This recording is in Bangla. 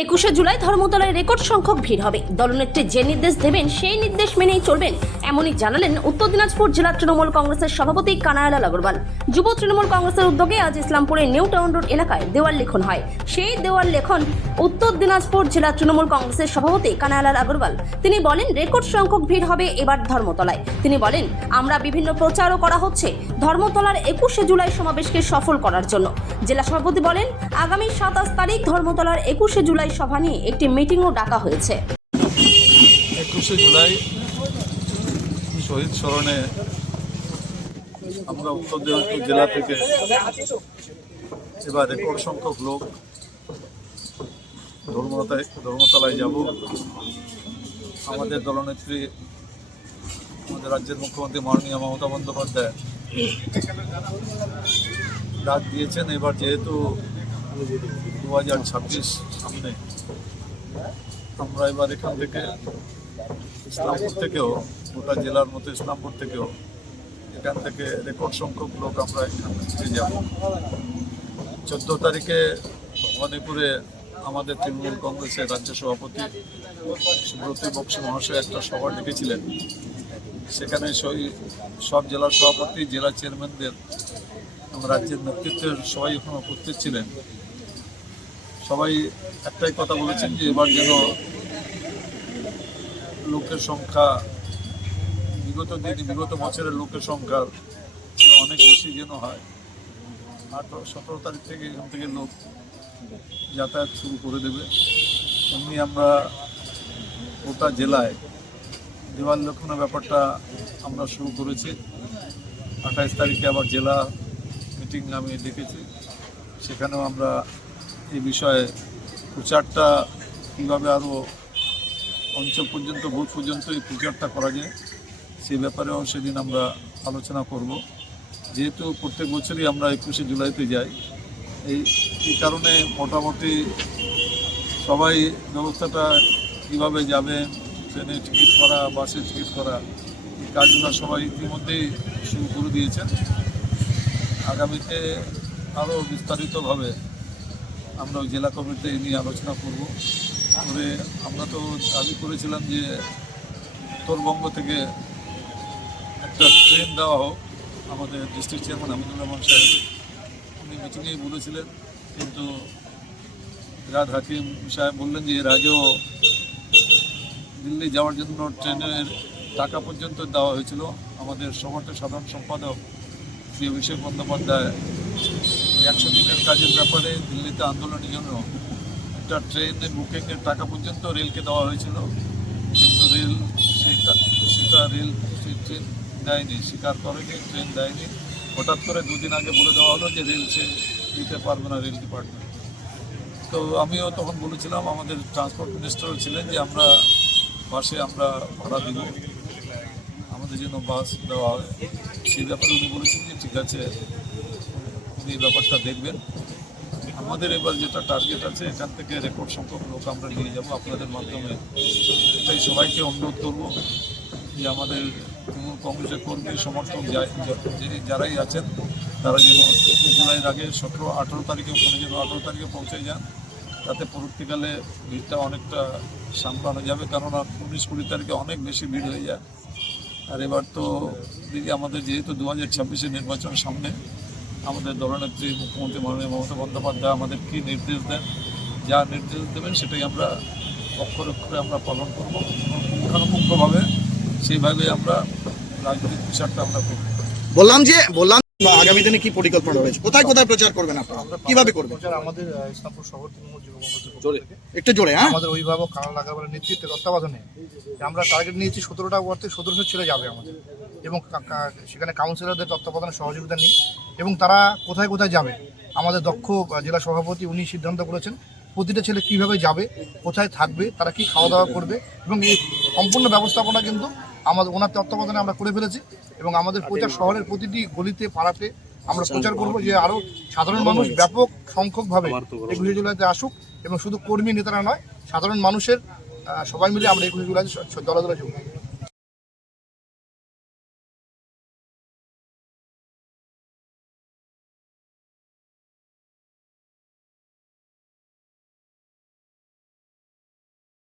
21শে জুলাই ধর্মতলায় রেকর্ড সংখ্যক ভিড় হবে। দলনেত্রী যে নির্দেশ দেবেন সেই নির্দেশ মেনেই চলবেন, এমনই জানালেন উত্তর দিনাজপুর জেলা তৃণমূল কংগ্রেসের সভাপতি কানাইলাল আগরওয়াল। যুব তৃণমূল কংগ্রেসের উদ্যোগে আজ ইসলামপুরের নিউ টাউন রোড এলাকায় দেওয়াল লিখন হয়। সেই দেওয়াল লেখন উত্তর দিনাজপুর জেলা তৃণমূল কংগ্রেসের সভাপতি কানাইলাল আগরওয়াল। তিনি বলেন, রেকর্ড সংখ্যক ভিড় হবে এবার ধর্মতলায়। তিনি বলেন, আমরা বিভিন্ন প্রচারও করা হচ্ছে ধর্মতলার 21শে জুলাই সমাবেশকে সফল করার জন্য। জেলা সভাপতি বলেন, আগামী 27 তারিখ ধর্মতলার 21শে জুলাই সভা নিয়ে একটি মিটিংও ডাকা হয়েছে। 21শে জুলাই শহীদ স্মরণে আমরা উত্তর দিনাজপুর জেলা থেকে এবার রেকর্ড সংখ্যক লোক ধর্মতলায় যাব। আমাদের দলনেত্রী, আমাদের রাজ্যের মুখ্যমন্ত্রী মাননীয় মমতা বন্দ্যোপাধ্যায় ডাক দিয়েছেন। এবার যেহেতু 2026 সামনে, আমরা এবার এখান থেকে ইসলামপুর থেকেও, গোটা জেলার মতো ইসলামপুর থেকেও এখান থেকে রেকর্ড সংখ্যক লোক আমরা এখান থেকে যাব। 14 তারিখে ভবানীপুরে আমাদের তৃণমূল কংগ্রেসের রাজ্য সভাপতি সুব্রত বক্সী মহাশয় একটা সভা ডেকেছিলেন। সেখানে সব জেলার সভাপতি, জেলা চেয়ারম্যানদের এবং রাজ্যের নেতৃত্বের সবাই ওখানে উপস্থিত ছিলেন। সবাই একটাই কথা বলেছেন যে এবার যেন লোকের সংখ্যা বিগত বছরের লোকের সংখ্যা অনেক বেশি যেন হয়। 17 তারিখ থেকে এখান থেকে লোক যাতায়াত শুরু করে দেবে। এমনি আমরা গোটা জেলায় দেওয়াল লেখনের ব্যাপারটা আমরা শুরু করেছি। 28 তারিখে আবার জেলা মিটিং আমি ডেকেছি, সেখানেও আমরা এই বিষয়ে প্রচারটা কীভাবে আরও অঞ্চল পর্যন্ত, বুথ পর্যন্ত এই প্রচারটা করা যায় সেই ব্যাপারেও সেদিন আমরা আলোচনা করব। যেহেতু প্রত্যেক বছরই আমরা 21শে জুলাইতে যাই, এই কারণে মোটামুটি সবাই ব্যবস্থাটা কীভাবে যাবে, ট্রেনে টিকিট করা, বাসে টিকিট করা, এই কাজগুলো সবাই ইতিমধ্যেই শুরু করে দিয়েছেন। আগামীতে আরও বিস্তারিতভাবে আমরা ওই জেলা কমিটিতে এই নিয়ে আলোচনা করব। করে আমরা তো দাবি করেছিলাম যে উত্তরবঙ্গ থেকে একটা ট্রেন দেওয়া হোক। আমাদের ডিস্ট্রিক্ট চেয়ারম্যান হামিদুর রহমান সাহেব উনি মিটিংয়েই বলেছিলেন, কিন্তু রাত হাকিম সাহেব বললেন যে এর আগেও দিল্লি যাওয়ার জন্য ট্রেনের টাকা পর্যন্ত দেওয়া হয়েছিল। আমাদের সমাজের সাধারণ সম্পাদক শ্রী অভিষেক বন্দ্যোপাধ্যায় 100 দিনের কাজের ব্যাপারে দিল্লিতে আন্দোলনের জন্য একটা ট্রেনের বুকিংয়ের টাকা পর্যন্ত রেলকে দেওয়া হয়েছিল, কিন্তু রেল সেই ট্রেন দেয়নি, স্বীকার করেনি, ট্রেন দেয়নি। হঠাৎ করে 2 দিন আগে বলে দেওয়া হলো যে রেল সে দিতে পারবে না, রেল ডিপার্টমেন্ট। তো আমিও তখন বলেছিলাম, আমাদের ট্রান্সপোর্ট মিনিস্টারও ছিলেন, যে আমরা বাসে আমরা ভাড়া দেব, আমাদের জন্য বাস দেওয়া হয়। সেই ব্যাপারে উনি বলেছেন যে ঠিক আছে, উনি এই ব্যাপারটা দেখবেন। আমাদের এবার যেটা টার্গেট আছে, এখান থেকে রেকর্ড সংখ্যক লোক আমরা নিয়ে যাব আপনাদের মাধ্যমে। এটাই সবাইকে অনুরোধ করব যে আমাদের তৃণমূল কংগ্রেসের কর্মী সমর্থক যারাই আছেন তারা যেন জুলাইয়ের আগে 17-18 তারিখে, ওখানে যেন 18 তারিখে পৌঁছে যান, তাতে পরবর্তীকালে ভিড়টা অনেকটা সামলানো যাবে। কেননা 19-20 তারিখে অনেক বেশি ভিড় হয়ে যায়। আর এবার তো দিদি আমাদের যেহেতু 2026-এর নির্বাচন সামনে, আমাদের দলনেত্রী মুখ্যমন্ত্রী মাননীয় মমতা বন্দ্যোপাধ্যায় আমাদের কী নির্দেশ দেন, যা নির্দেশ দেবেন সেটাই আমরা অক্ষরে অক্ষরে আমরা পালন করব। পুঙ্খানুপুঙ্খভাবে সেইভাবে আমরা রাজনৈতিক প্রচারটা আমরা করব। বললাম আগামী দিনে কি পরিকল্পনা রয়েছে, কোথায় কোথায় প্রচার করবেন আপনারা, কিভাবে করবেন? আমাদের ইসলামপুর শহর তৃণমূল যুব কংগ্রেসের একটু জোরে, আমাদের অভিভাবক কানাইলাল আগরওয়ালের নেতৃত্বে তত্ত্বাবধানে আমরা টার্গেট নিয়েছি 17টা ওয়ার্ডে 1700 ছেলে যাবে আমাদের, এবং সেখানে কাউন্সিলরদের তত্ত্বাবধানে সহযোগিতা নিই। এবং তারা কোথায় কোথায় যাবে, আমাদের দক্ষ জেলা সভাপতি উনি সিদ্ধান্ত করেছেন প্রতিটা ছেলে কীভাবে যাবে, কোথায় থাকবে, তারা কি খাওয়া দাওয়া করবে, এবং এই সম্পূর্ণ ব্যবস্থাপনা কিন্তু আমাদের ওনার তত্ত্বাবধানে আমরা করে ফেলেছি। এবং আমাদের প্রচার শহরের প্রতিটি গলিতে পাড়াতে আমরা প্রচার করব যে আরও সাধারণ মানুষ ব্যাপক সংখ্যকভাবে 21শে জুলাইতে আসুক, এবং শুধু কর্মী নেতারা নয়, সাধারণ মানুষের সবাই মিলে আমরা 21শে জুলাইতে দলে দলে যোগ দিই।